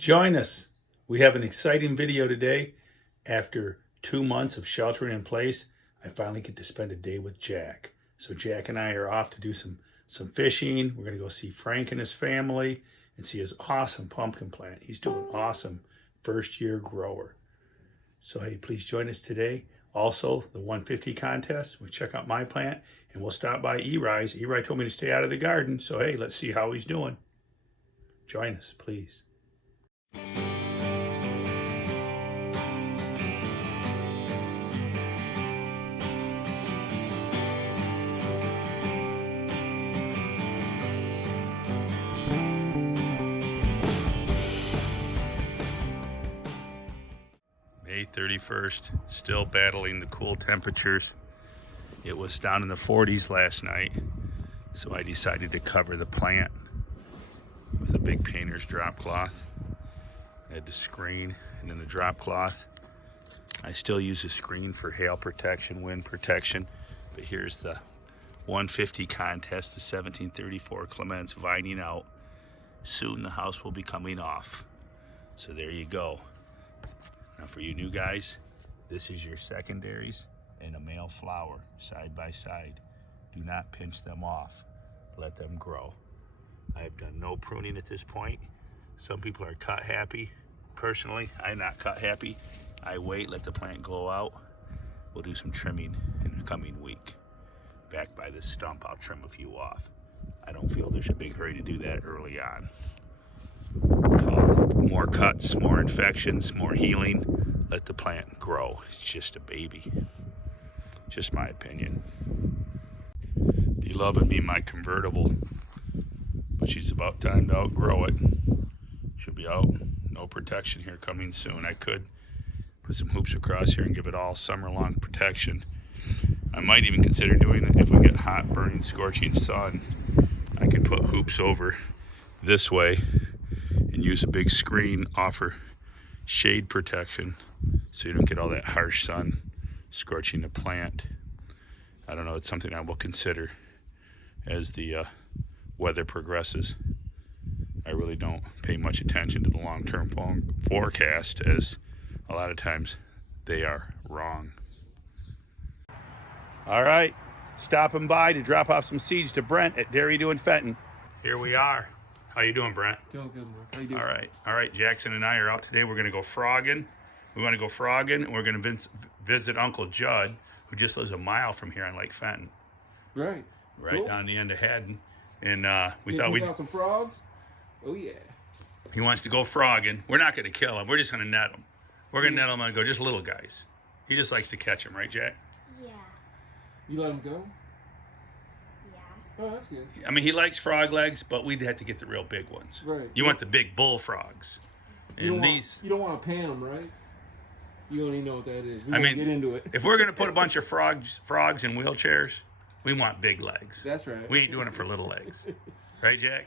Join us. We have an exciting video today. After 2 months of sheltering in place, I finally get to spend a day with Jack. So Jack and I are off to do some fishing. We're going to go see Frank and his family and see his awesome pumpkin plant. He's doing awesome first year grower. So hey, please join us today. Also, the 150 contest. We'll check out my plant and we'll stop by Eris. Eris told me to stay out of the garden. So hey, let's see how he's doing. Join us, please. May 31st, still battling the cool temperatures. It was down in the 40s last night, so I decided to cover the plant with a big painter's drop cloth. I had the screen and then the drop cloth. I still use a screen for hail protection, wind protection, but here's the 150 contest, the 1734 Clements vining out. Soon the house will be coming off. So there you go. Now for you new guys, this is your secondaries and a male flower side by side. Do not pinch them off. Let them grow. I have done no pruning at this point. Some people are cut happy. Personally, I'm not cut happy. I wait, let the plant grow out. We'll do some trimming in the coming week. Back by this stump, I'll trim a few off. I don't feel there's a big hurry to do that early on. More cuts, more infections, more healing. Let the plant grow. It's just a baby. Just my opinion. Beloved be my convertible, but she's about time to outgrow it. She'll be out. No protection here coming soon. I could put some hoops across here and give it all summer-long protection. I might even consider doing it if we get hot, burning, scorching sun. I could put hoops over this way and use a big screen, offer shade protection so you don't get all that harsh sun scorching the plant. I don't know, it's something I will consider as the weather progresses. I really don't pay much attention to the long-term forecast, as a lot of times they are wrong. All right, stopping by to drop off some seeds to Brent at Dairy-Do in Fenton. Here we are. How you doing, Brent? Doing good, Mark. How you doing? All right. Jackson and I are out today. We're going to go frogging. We want to go frogging, and we're going to visit Uncle Judd, who just lives a mile from here on Lake Fenton. Right. Right down the end of Haddon. And we thought thought we'd... got some frogs? Oh, yeah. He wants to go frogging. We're not going to kill him. We're just going to net him. We're going to net him and go just little guys. He just likes to catch them, right, Jack? Yeah. You let him go? Yeah. Oh, that's good. I mean, he likes frog legs, but we'd have to get the real big ones. Right. You want the big bullfrogs. You And don't want to pan them, right? You don't even know what that is. I mean, get into it. If we're going to put a bunch of frogs in wheelchairs, we want big legs. That's right. We ain't doing it for little legs. Right, Jack?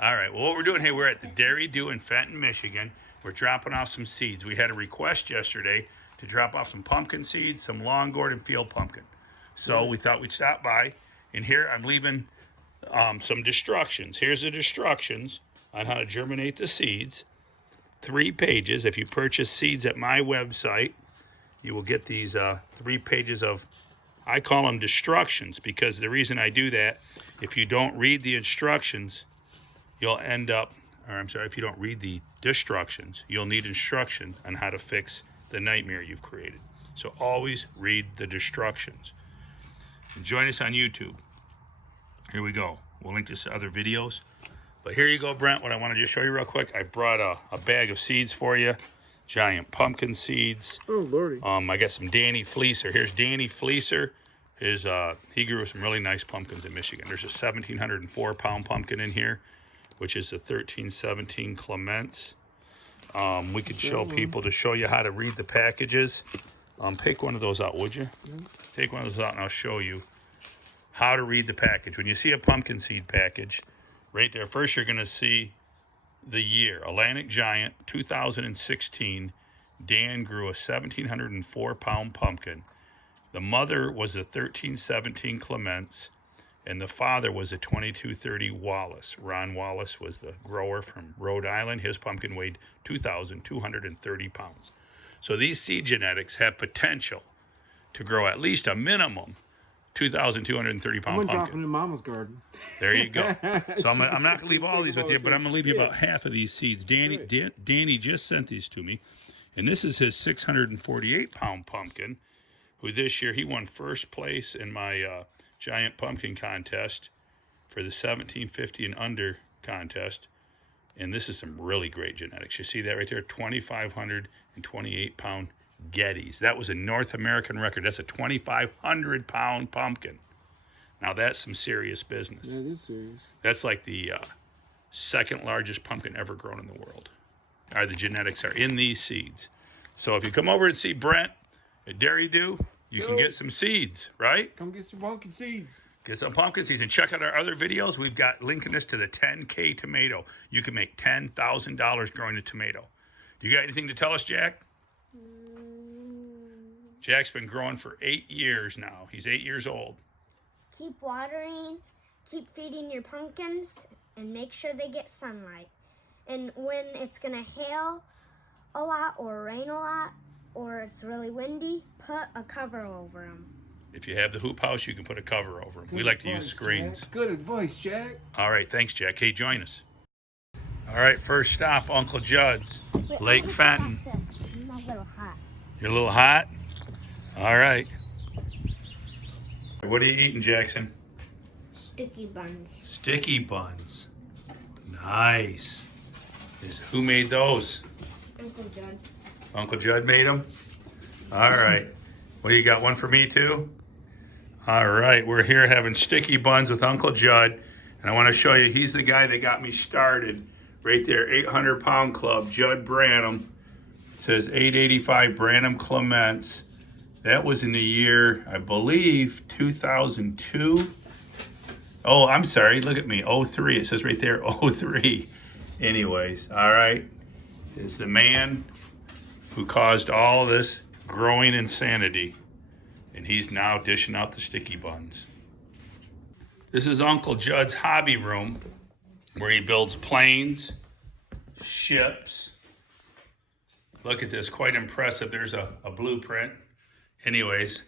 Yeah. All right. Well, what we're doing here, we're at the Dairy-Do in Fenton, Michigan. We're dropping off some seeds. We had a request yesterday to drop off some pumpkin seeds, some long gourd and field pumpkin. So we thought we'd stop by. And here I'm leaving some instructions. Here's the instructions on how to germinate the seeds. 3 pages. If you purchase seeds at my website, you will get these 3 pages of, I call them instructions, because the reason I do that, if you don't read the instructions, you'll end up, if you don't read the instructions, you'll need instruction on how to fix the nightmare you've created. So always read the instructions. And join us on YouTube. Here we go. We'll link to other videos. But here you go, Brent. What I want to just show you real quick, I brought a bag of seeds for you. Giant pumpkin seeds. Oh, Lordy. I got some Danny Fleecer. Here's Danny Fleecer. He grew some really nice pumpkins in Michigan. There's a 1,704-pound pumpkin in here, which is the 1317 Clements. We could show people to show you how to read the packages. Pick one of those out, would you? Take one of those out and I'll show you how to read the package. When you see a pumpkin seed package, right there, first you're going to see the year. Atlantic Giant, 2016. Dan grew a 1,704-pound pumpkin. The mother was a 1317 Clements, And the father was a 2230 Wallace. Ron Wallace was the grower from Rhode Island. His pumpkin weighed 2,230 pounds. So these seed genetics have potential to grow at least a minimum 2,230 pound I'm gonna drop pumpkin. them in Mama's garden. There you go. So I'm not going to leave all these with you, but I'm going to leave you about half of these seeds. Danny just sent these to me. And this is his 648 pound pumpkin, who this year he won first place in my giant pumpkin contest for the 1750 and under contest. And this is some really great genetics. You see that right there? 2,528 pound Gettys. That was a North American record. That's a 2,500 pound pumpkin. Now that's some serious business. That is serious. That's like the second largest pumpkin ever grown in the world. The genetics are in these seeds. So if you come over and see Brent at Dairy Do, you can get some seeds, right? Come get some pumpkin seeds. Get some pumpkin seeds and check out our other videos. We've got linking this to the 10K tomato. You can make $10,000 growing a tomato. You got anything to tell us, Jack? Jack's been growing for 8 years now. He's 8 years old. Keep watering, keep feeding your pumpkins, and make sure they get sunlight. And when it's gonna hail a lot or rain a lot or it's really windy, put a cover over them. If you have the hoop house, you can put a cover over them. We like to use screens. Jack. Good advice, Jack. All right, thanks, Jack. Hey, join us. All right, first stop, Uncle Judd's, Lake Fenton. I'm a little hot. You're a little hot? All right. What are you eating, Jackson? Sticky buns. Sticky buns. Nice. Who made those? Uncle Judd. Uncle Judd made them? All right. What do you got? One for me, too? All right. We're here having sticky buns with Uncle Judd. And I want to show you, he's the guy that got me started. Right there, 800 pound club, Judd Branham. It says 885 Branham Clements. That was in the year, I believe, 2002. Oh, I'm sorry. Look at me. 03. It says right there, 03. Anyways, all right. It's the man who caused all of this growing insanity. And he's now dishing out the sticky buns. This is Uncle Judd's hobby room, where he builds planes, ships. Look at this, quite impressive. There's a blueprint. Anyways,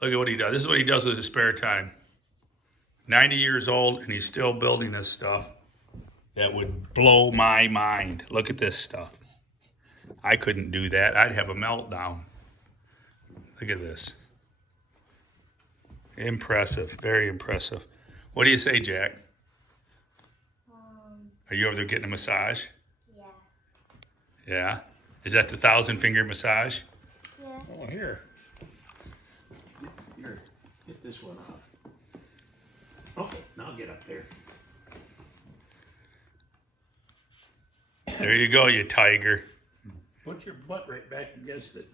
look at what he does. This is what he does with his spare time. 90 years old, and he's still building this stuff that would blow my mind. Look at this stuff. I couldn't do that. I'd have a meltdown. Look at this. Impressive, very impressive. What do you say, Jack? Are you over there getting a massage? Yeah. Yeah? Is that the 1,000-finger massage? Yeah. Oh, here. Here, get this one off. Okay, now get up there. There you go, you tiger. Put your butt right back against it.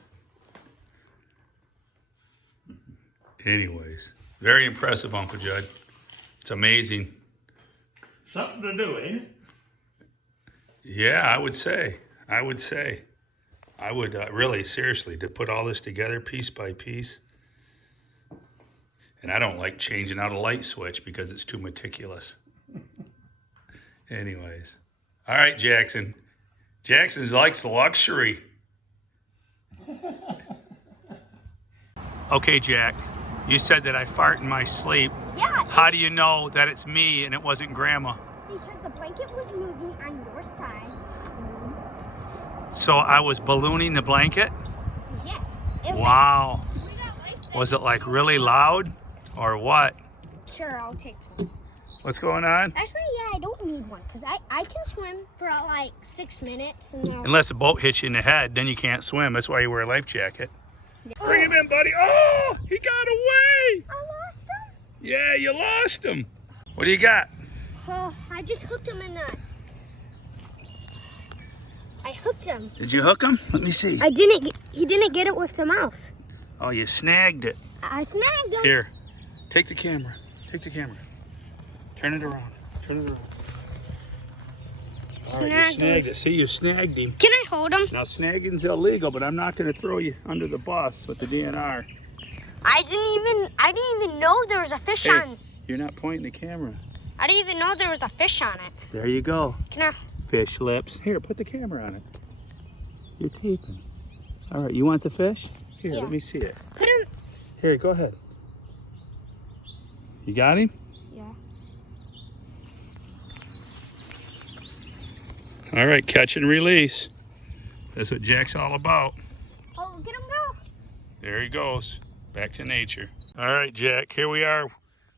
Anyways, very impressive, Uncle Judd. It's amazing. Something to do, ain't it? Yeah, I would say. I would really, seriously, to put all this together piece by piece. And I don't like changing out a light switch because it's too meticulous. Anyways. All right, Jackson. Jackson likes luxury. Okay, Jack. You said that I fart in my sleep. Yeah. How do you know that it's me and it wasn't Grandma? Because the blanket was moving on your side. So I was ballooning the blanket? Yes. It was Wow. Was it like really loud or what? Sure, I'll take one. What's going on? Actually, yeah, I don't need one because I can swim for like 6 minutes. And Unless a boat hits you in the head, then you can't swim. That's why you wear a life jacket. Bring him in, buddy. Oh, he got away. I lost him. Yeah, you lost him. What do you got? Oh, I just hooked him in the... I hooked him. Did you hook him? Let me see. He didn't get it with the mouth. Oh, you snagged it. I snagged him. Here, take the camera. Take the camera. Turn it around. Turn it around. All right, you snagged it. See, you snagged him. Can I hold him? Now, snagging's illegal, but I'm not going to throw you under the bus with the DNR. I didn't even know there was a fish on. You're not pointing the camera. I didn't even know there was a fish on it. There you go. Can I? Fish lips. Here, put the camera on it. You're taping. All right, you want the fish? Here, Yeah. let me see it. Put him. Here, go ahead. You got him? Yeah. All right, catch and release. That's what Jack's all about. Oh, look at him go. There he goes. Back to nature. All right, Jack, here we are.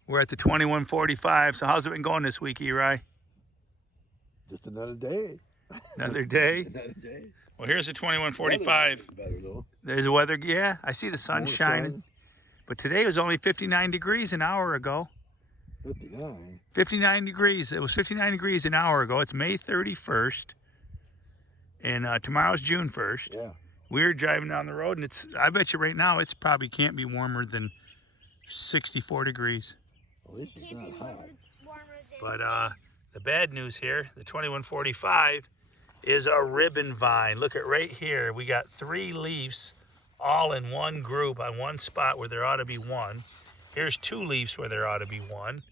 We're at the 2145. So how's it been going this week, Eri? Just another day. Another day? Another day. Well, here's the 2145. Better though. There's the weather. Yeah, I see the sun More shining. sun. But today was only 59 degrees an hour ago. 59. 59 degrees. It was 59 degrees an hour ago. It's May 31st. And tomorrow's June 1st. Yeah. We're driving down the road, and it's, I bet you right now, it's probably can't be warmer than 64 degrees. At least it's not hot. But the bad news here, the 2145 is a ribbon vine. Look at right here. We got 3 leaves all in one group on one spot where there ought to be 1. Here's 2 leaves where there ought to be 1.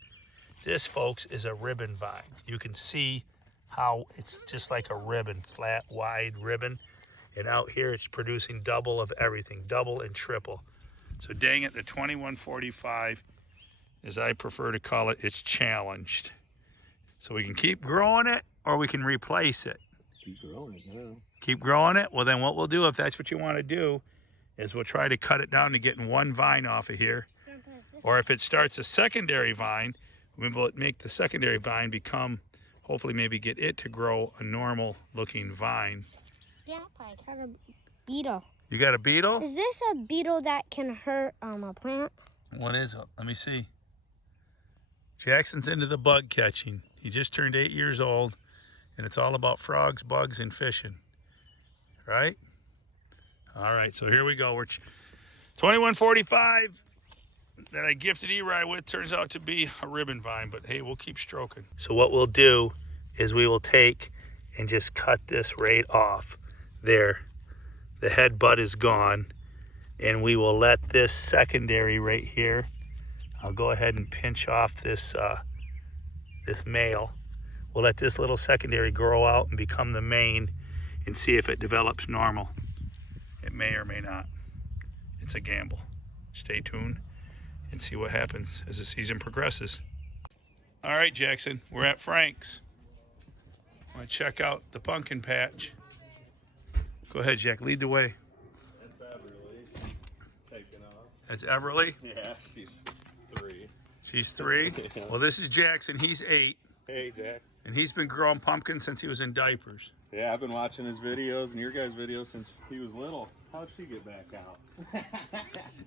This, folks, is a ribbon vine. You can see how it's just like a ribbon, flat, wide ribbon. And out here, it's producing double of everything, double and triple. So dang it, the 2145, as I prefer to call it, it's challenged. So we can keep growing it or we can replace it. Keep growing it now. Keep growing it? Well, then what we'll do, if that's what you want to do, is we'll try to cut it down to getting 1 vine off of here. Or if it starts a secondary vine, we will make the secondary vine become, hopefully maybe get it to grow a normal looking vine. Yeah, I got a beetle. You got a beetle? Is this a beetle that can hurt a plant? What is it? Let me see. Jackson's into the bug catching. He just turned 8 years old, and it's all about frogs, bugs, and fishing. Right? All right, so here we go. We're 2145 that I gifted Eri with turns out to be a ribbon vine, but hey, we'll keep stroking. So what we'll do is we will take and just cut this right off. There, the head bud is gone, and we will let this secondary right here, I'll go ahead and pinch off this this male. We'll let this little secondary grow out and become the main and see if it develops normal. It may or may not. It's a gamble. Stay tuned and see what happens as the season progresses. All right, Jackson, we're at Frank's. I want to check out the pumpkin patch. Go ahead, Jack, lead the way. That's Everly taking off. That's Everly. Yeah, she's 3. She's 3. Yeah. Well, this is Jackson. He's 8, Hey, Jack. and he's been growing pumpkins since he was in diapers. Yeah, I've been watching his videos and your guys' videos since he was little. How'd she get back out?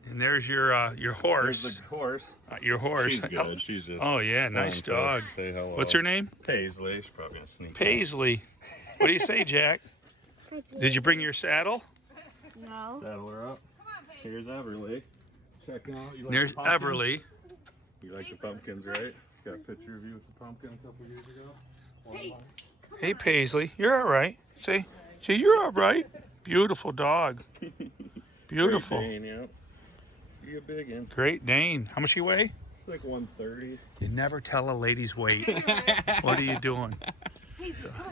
And there's your horse. There's the horse. Your horse. She's good. She's just. Oh yeah, nice dog. Say hello. What's her name? Paisley. She's probably gonna sneak. Paisley. What do you say, Jack? Did you bring your saddle? No. Saddle her up. Here's Everly. Check out. You like There's the pumpkins? Everly. You like the pumpkins, right? Got a picture of you with the pumpkin a couple years ago. Hey, Paisley, you're all right. See, you're all right. Beautiful dog. Beautiful. Great Dane, yep. You a big one. Great Dane. How much you weigh? Like 130. You never tell a lady's weight. What are you doing?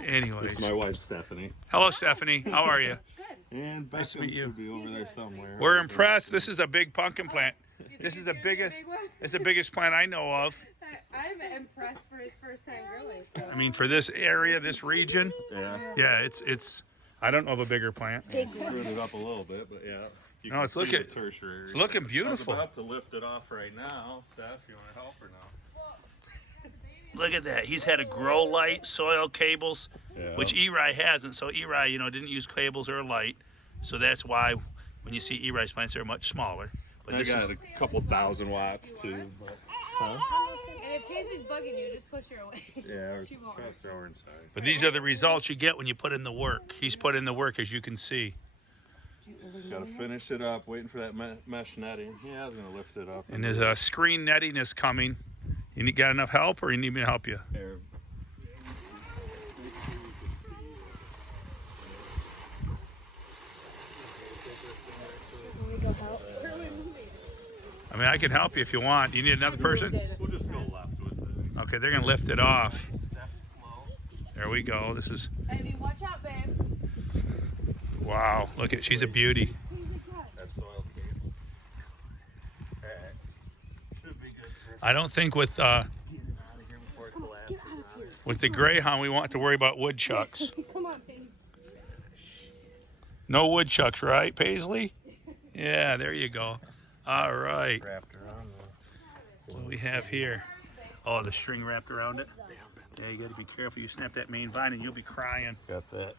Anyways. This is my wife, Stephanie. Hello, Stephanie. How are you? And Nice to meet you. should be over there somewhere. We're impressed. This is a big pumpkin plant. This is the biggest. It's the biggest plant I know of. I'm impressed for his first time growing. So. I mean, for this area, this region, Yeah. yeah, it's. I don't know of a bigger plant. Screwed it up a little bit, but yeah. You No, can it's see looking- the tertiary. it's looking beautiful. I was about to lift it off right now. Steph, you want to help her now? Look at that. He's had a grow light, soil cables, Yeah. which Eri hasn't. So Eri, didn't use cables or light. So that's why when you see Eri's plants, they're much smaller. But I this got is, a couple thousand watts too. But, huh? And if Paisley's bugging you, just push her away. Yeah, She won't. try to throw her inside. but these are the results you get when you put in the work. He's put in the work, as you can see. Got to finish it up, waiting for that mesh netting. Yeah, I was gonna lift it up. And there's a screen netting is coming. You got enough help, or you need me to help you? There. I mean, I can help you if you want. You need another person? We'll just go Okay, they're gonna lift it off. There we go. This is, Ivy, watch out, babe. wow. Look at, she's a beauty. That soil cable. Alright. Should be good for I don't think with getting out of here before it collapses on her. with the greyhound we want to worry about woodchucks. Come on, babe. No woodchucks, right, Paisley? Yeah, there you go. All right. Wrapped around What do we have here? Oh, the string wrapped around it. Yeah, you got to be careful. You snap that main vine and you'll be crying. Got that.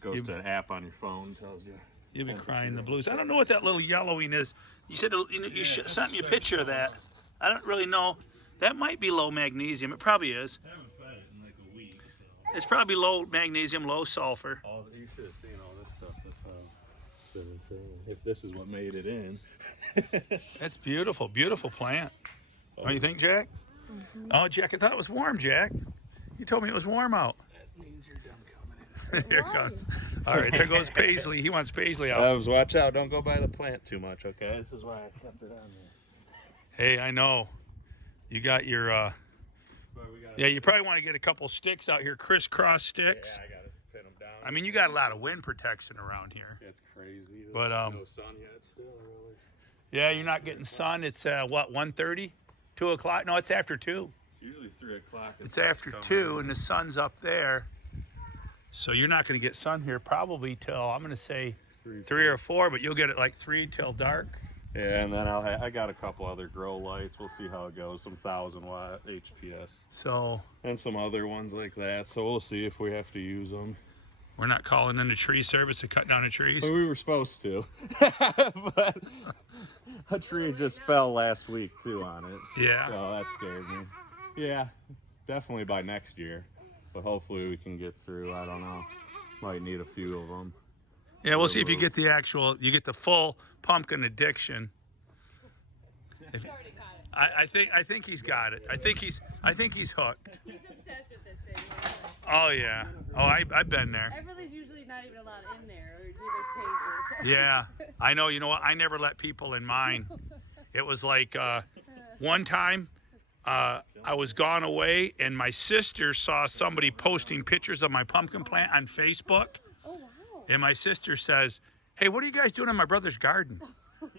Goes to an app on your phone, tells you. You'll be crying the blues. I don't know what that little yellowing is. You said you sent me a picture of that. I don't really know. That might be low magnesium. It probably is. I haven't fed it in like a week, so. It's probably low magnesium, low sulfur. You should have seen all this stuff. That's been insane. If this is what made it in. That's beautiful, beautiful plant. Don't you think, Jack? Oh, Jack, I thought it was warm, Jack. You told me it was warm out. That means you're done coming in. Here it comes. All right, there goes Paisley. He wants Paisley out. Watch out. Don't go by the plant too much, okay? This is why I kept it on there. Hey, I know. You got your, yeah, you probably want to get a couple sticks out here, crisscross sticks. Yeah, I got to pin them down. I mean, you got a lot of wind protection around here. It's crazy. But, no sun yet still, really. Yeah, you're not getting sun. It's, what, 1:30? 2 o'clock? No, it's after 2. It's usually 3 o'clock. It's after 2, and the sun's up there. So you're not going to get sun here probably till, I'm going to say 3 or 4, but you'll get it like 3 till dark. Yeah, and then I got a couple other grow lights. We'll see how it goes. Some 1,000-watt HPS. So And some other ones like that. So we'll see if we have to use them. we're not calling in the tree service to cut down the trees. Well, we were supposed to. But a tree just fell last week, too, on it. Yeah. So that scared me. Yeah, definitely by next year. But hopefully we can get through. I don't know. Might need a few of them. Yeah, we'll see if you get the full pumpkin addiction. He's already got it. I think he's got it. I think he's hooked. He's obsessed with this thing. Oh yeah. Oh, I've been there. Everybody's usually not even allowed in there, or neither Paisley. Yeah, I know. You know what? I never let people in mine. It was like one time I was gone away, and my sister saw somebody posting pictures of my pumpkin plant on Facebook. Oh, wow. And my sister says, "Hey, what are you guys doing in my brother's garden?"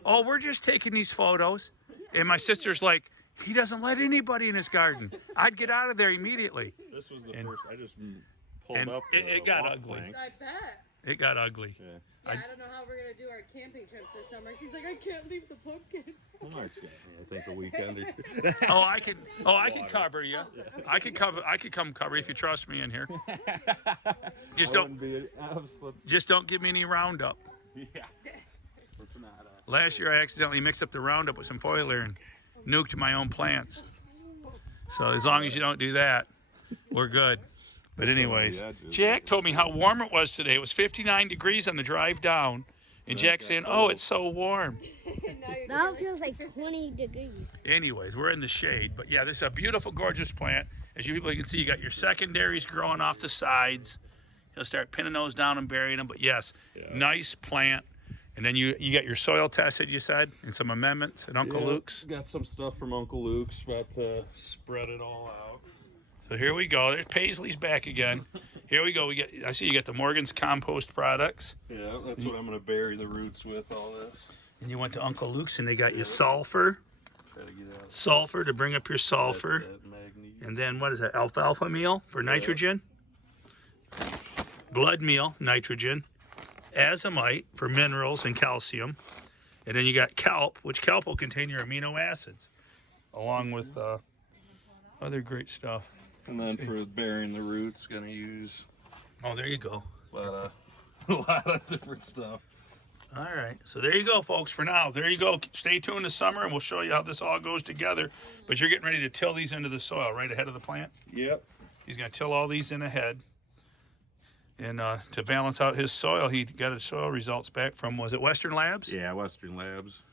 "Oh, we're just taking these photos." And my sister's like, "He doesn't let anybody in his garden." I'd get out of there immediately. This was the first. I just pulled and up. it got ugly. planks. I bet. It got ugly. Yeah. Yeah, I don't know how we're going to do our camping trips this summer. She's like, I can't leave the pumpkin. Well, Mark's got me, I think a weekend or two. Oh, I can cover you. I could come cover you if you trust me in here. Just don't give me any Roundup. Yeah. It's not, Last year I accidentally mixed up the Roundup with some foliar and nuked my own plants. So as long as you don't do that, we're good. But anyways, Jack told me how warm it was today. It was 59 degrees on the drive down. And Jack's saying, "Oh, it's so warm." Now it feels like 20 degrees. Anyways, we're in the shade. But yeah, this is a beautiful, gorgeous plant. As you people can see, you got your secondaries growing off the sides. You'll start pinning those down and burying them. But yes, nice plant. And then you got your soil tested, you said, and some amendments at Uncle Luke's. Got some stuff from Uncle Luke's, about to spread it all out. So here we go. There's Paisley's back again. Here we go. I see you got the Morgan's compost products. Yeah, that's what I'm going to bury the roots with, all this. And you went to Uncle Luke's and they got you sulfur. Try to get out. Sulfur to bring up your sulfur. That's that magnesium. And then what is that? Alfalfa meal for nitrogen. Blood meal, nitrogen. Azomite for minerals and calcium. And then you got kelp, which kelp will contain your amino acids, along with other great stuff. And then for burying the roots, going to use Oh, there you go. a lot of different stuff. All right. So there you go, folks, for now. There you go. Stay tuned this summer, and we'll show you how this all goes together. But you're getting ready to till these into the soil right ahead of the plant. Yep. He's going to till all these in ahead. And to balance out his soil, he got his soil results back from, was it Western Labs? Yeah, Western Labs.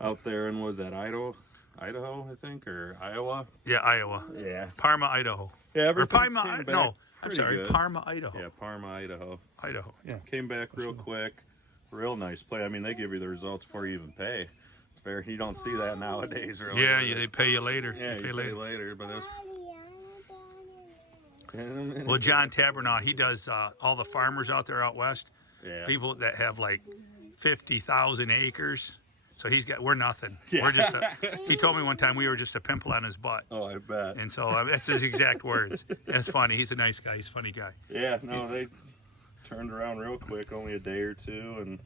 Out there, and was that Idaho, I think, or Iowa? Yeah, Iowa. Yeah. Parma, Idaho. Yeah, Or everything Parma, came back no, I'm pretty sorry, good. Parma, Idaho. Yeah, Parma, Idaho. Idaho, yeah. Came back real quick. Real nice play. I mean, they give you the results before you even pay. It's fair. You don't see that nowadays, really. Yeah, they pay you later. Yeah, They pay you later. pay later, but it's. Well, John Tabernaugh, he does all the farmers out there out west. Yeah. People that have like 50,000 acres. So we're nothing. Yeah. We're just he told me one time we were just a pimple on his butt. Oh, I bet. And so that's his exact words. That's funny. He's a nice guy. He's a funny guy. Yeah, no, they turned around real quick, only a day or two, and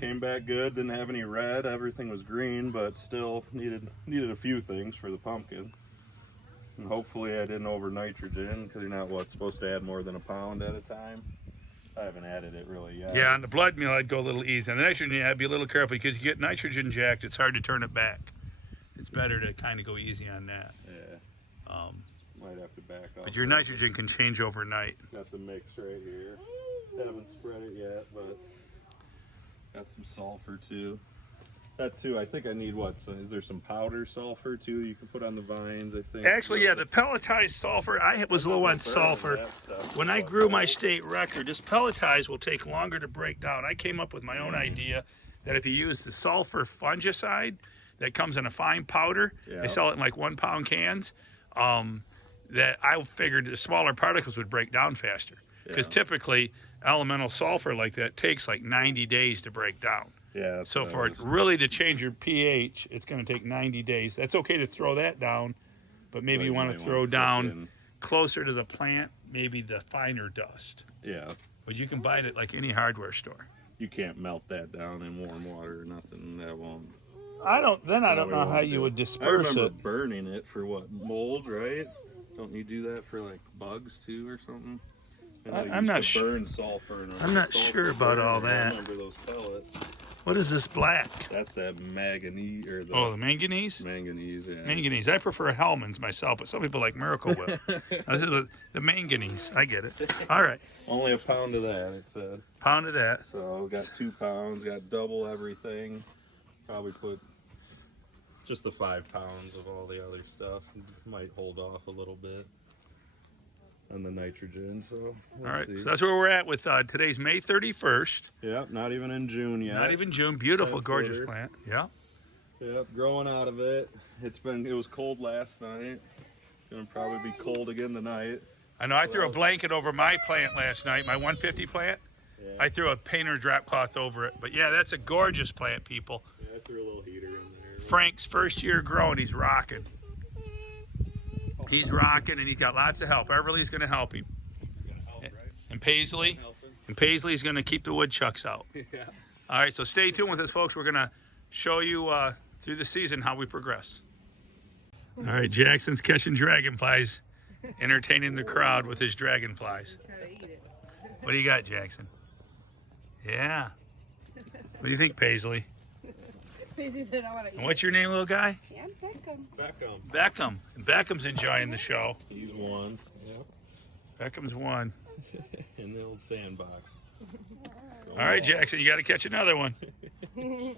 came back good. Didn't have any red. Everything was green, but still needed a few things for the pumpkin. And hopefully I didn't over nitrogen, because you're not supposed to add more than a pound at a time. I haven't added it really yet. Yeah, on the blood meal, I'd go a little easy. On the nitrogen, I'd be a little careful because you get nitrogen jacked, it's hard to turn it back. It's better to kind of go easy on that. Yeah. Might have to back up. But your nitrogen can change overnight. Got the mix right here. Haven't spread it yet, but got some sulfur too. That too, I think I need is there some powder sulfur too you can put on the vines, I think? Actually, yeah, the pelletized sulfur, I was low on sulfur. When I grew my state record, this pelletized will take longer to break down. I came up with my own idea that if you use the sulfur fungicide that comes in a fine powder, they sell it in like 1 pound cans, that I figured the smaller particles would break down faster. Because typically, elemental sulfur like that takes like 90 days to break down. Yeah. So for it really to change your pH, it's going to take 90 days. That's okay to throw that down, but maybe you want to throw down closer to the plant, maybe the finer dust. Yeah. But you can buy it at like any hardware store. You can't melt that down in warm water or nothing. That won't. I don't know how you would disperse I remember it. burning it for mold, right? Don't you do that for like bugs too or something? I'm not sure. Burn sulfur. I'm not sure about all that. I remember those pellets. What is this black? That's that manganese or the. Oh, the manganese. Manganese, yeah. Manganese. I prefer Hellman's myself, but some people like Miracle Whip. This is the manganese. I get it. All right. Only a pound of that, it said. Pound of that. So got 2 pounds. Got double everything. Probably put just the 5 pounds of all the other stuff. Might hold off a little bit on the nitrogen. So all right. see. So that's where we're at with today's May 31st. Yep, not even in June yet. Not even June. Beautiful, 10 gorgeous footer. plant. Yeah. Yep, growing out of it. It was cold last night. Gonna probably be cold again tonight. I know I threw a blanket over my plant last night, my 150 plant. Yeah. I threw a painter drop cloth over it. But yeah, that's a gorgeous plant, people. Yeah, I threw a little heater in there. Frank's first year growing, he's rocking. He's rocking, and he's got lots of help. Everly's going to help him. Help, right? And Paisley's going to keep the woodchucks out. Yeah. All right, so stay tuned with us, folks. We're going to show you through the season how we progress. All right, Jackson's catching dragonflies, entertaining the crowd with his dragonflies. Try to eat it. What do you got, Jackson? Yeah. What do you think, Paisley? Paisley said I want to eat And what's your name, little guy? it. Yeah, Beckham. Beckham. Beckham. And Beckham's enjoying the show. He's one. Yep. Beckham's won. In the old sandbox. All right, Jackson, you got to catch another one. There's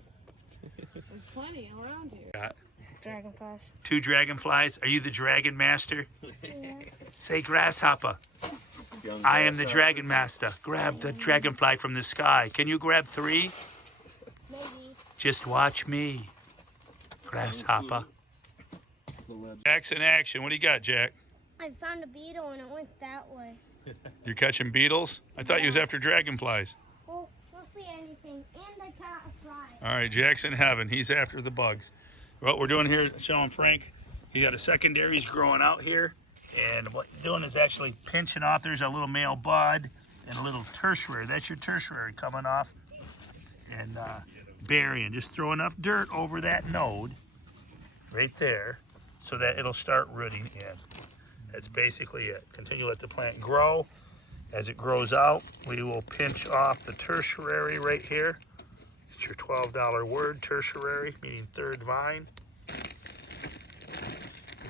plenty around here. Got Dragonflies. 2 dragonflies. Are you the dragon master? Say grasshopper. Young I am the grasshopper. dragon master. Grab the dragonfly from the sky. Can you grab 3? Maybe. Just watch me. Grasshopper. Jackson action. What do you got, Jack? I found a beetle and it went that way. You're catching beetles? I thought you was after dragonflies. Well, mostly anything. And I caught a fly. All right, Jackson Heaven. He's after the bugs. What we're doing here, showing Frank, he got a secondaries growing out here. And what you're doing is actually pinching off. There's a little male bud and a little tertiary. That's your tertiary coming off. And burying. Just throw enough dirt over that node right there so that it'll start rooting in. That's basically it. Continue to let the plant grow. As it grows out, we will pinch off the tertiary right here. It's your $12 word, tertiary, meaning third vine. And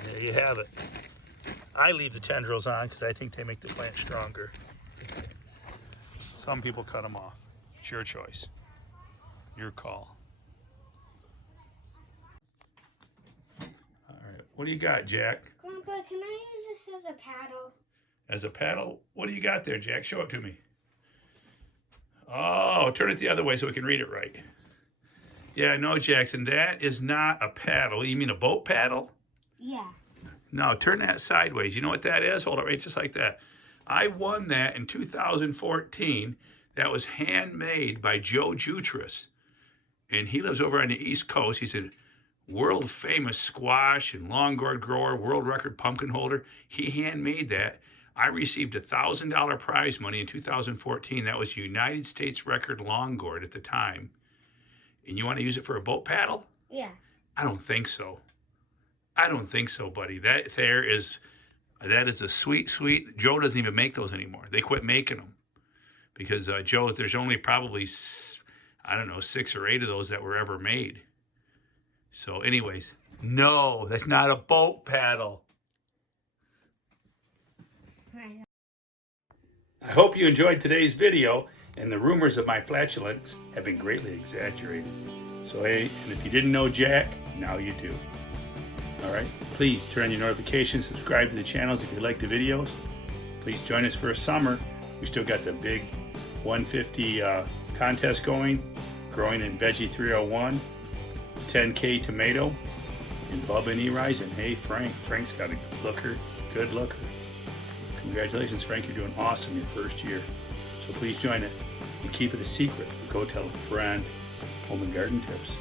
there you have it. I leave the tendrils on because I think they make the plant stronger. Some people cut them off. It's your choice. Your call. All right, what do you got, Jack? Grandpa, can I use this as a paddle? As a paddle? What do you got there, Jack? Show it to me. Oh, turn it the other way so we can read it right. Yeah, no, Jackson, that is not a paddle. You mean a boat paddle? Yeah. No, turn that sideways. You know what that is? Hold it right just like that. I won that in 2014. That was handmade by Joe Jutras. And he lives over on the East Coast. He's a world famous squash and long gourd grower, world record pumpkin holder. He handmade that. I received $1,000 prize money in 2014. That was United States record long gourd at the time. And you want to use it for a boat paddle? Yeah. I don't think so. I don't think so, buddy. That is a sweet. Joe doesn't even make those anymore. They quit making them because Joe, there's only probably, I don't know, 6 or 8 of those that were ever made. So anyways, no, that's not a boat paddle. Right. I hope you enjoyed today's video, and the rumors of my flatulence have been greatly exaggerated. So hey, and if you didn't know Jack, now you do. All right, please turn on your notifications, subscribe to the channels if you like the videos. Please join us for a summer. We still got the big 150 contest going, growing in Veggie 301, 10K tomato, and Bubba and Eris, and hey, Frank's got a good looker. Congratulations, Frank, you're doing awesome your first year. So please join it and keep it a secret. Go tell a friend. Home and garden tips.